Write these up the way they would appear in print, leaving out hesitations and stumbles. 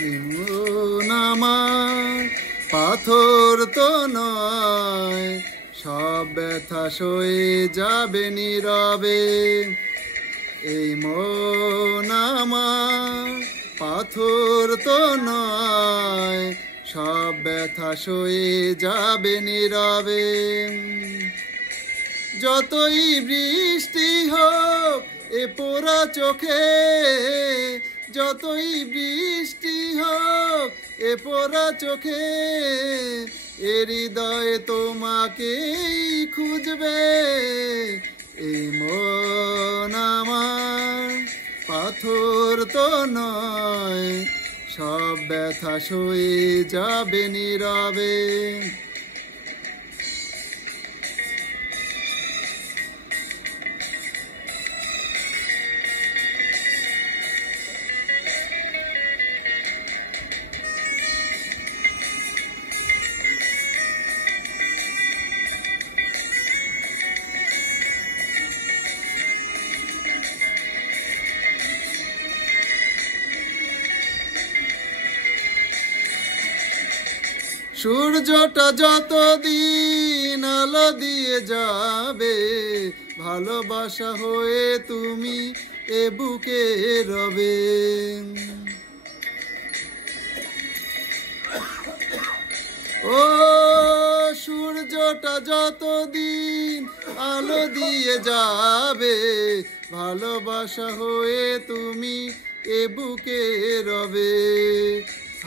মন আমার পাথর তো নয়, সব ব্যথা সয়ে যাবে নীরবে। এই মন আমার পাথর তো নয়, সব ব্যথা সয়ে যাবে নীরবে। যতই বৃষ্টি হোক এ পোড়া চোখে, যতই বৃষ্টি হোক এ পোড়া চোখে, এ হৃদয় তোমাকেই খুঁজবে। এই মন আমার পাথর তো নয়, সব ব্যথা সয়ে যাবে নীরবে। সূর্যটা যতদিন আলো দিয়ে যাবে, ভালোবাসা হয়ে তুমি এ বুকে রবে। ও সূর্যটা যতদিন আলো দিয়ে যাবে, ভালোবাসা হয়ে তুমি এ বুকে রবে।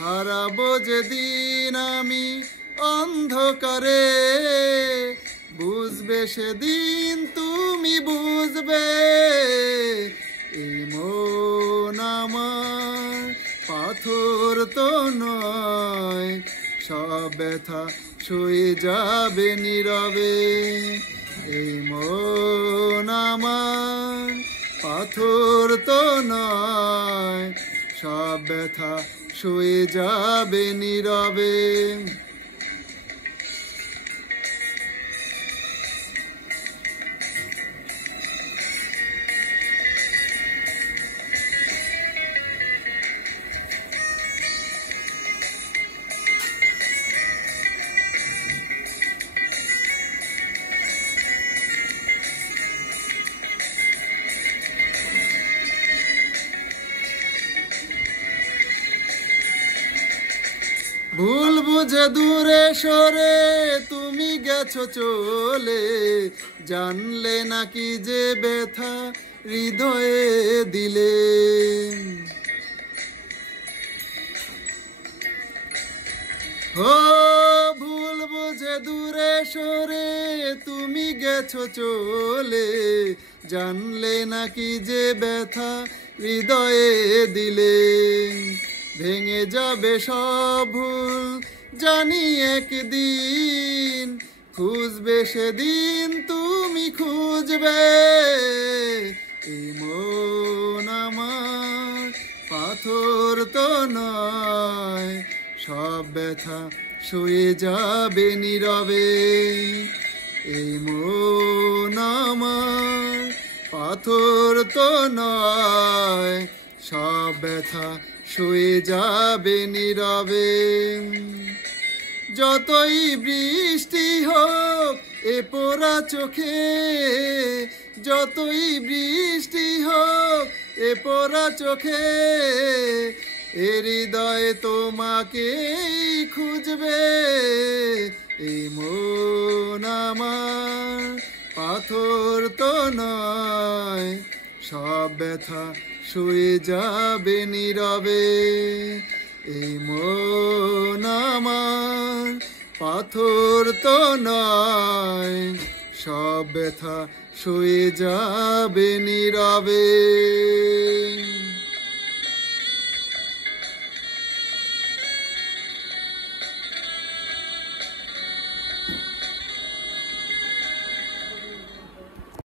হারাবো যেদিন আমি অন্ধকারে, বুঝবে সেদিন তুমি বুঝবে। এই মন আমার পাথর তো নয়, সব ব্যথা সয়ে যাবে নীরবে। এই মন আমার পাথর তো নয়, সব ব্যথা সয়ে যাবে নীরবে। ভুল বুঝে দূরে সরে তুমি গেছো চলে, জানলে নাকি যে ব্যথা হৃদয়ে দিলে। হো ভুল বুঝে দূরে সরে তুমি গেছো চলে, জানলে নাকি যে ব্যথা হৃদয়ে দিলে। ভেঙে যাবে সব ভুল জানি একদিন, খুঁজবে সেদিন তুমি খুঁজবে। এই মন আমার পাথর তো নয়, সব ব্যথা সয়ে যাবে নীরবে। এই মন আমার পাথর তো নয়, সব ব্যথা সয়ে যাবে নীরবে। যতই বৃষ্টি হোক এ পোড়া চোখে, যতই বৃষ্টি হোক এ পোড়া চোখে, এ হৃদয় তোমাকেই খুঁজবে। এই মন আমার পাথর তো নয়, সব ব্যথা সয়ে যাবে নীরবে। এই মন আমার পাথর তো নয়, সব ব্যথা সয়ে যাবে নীরবে।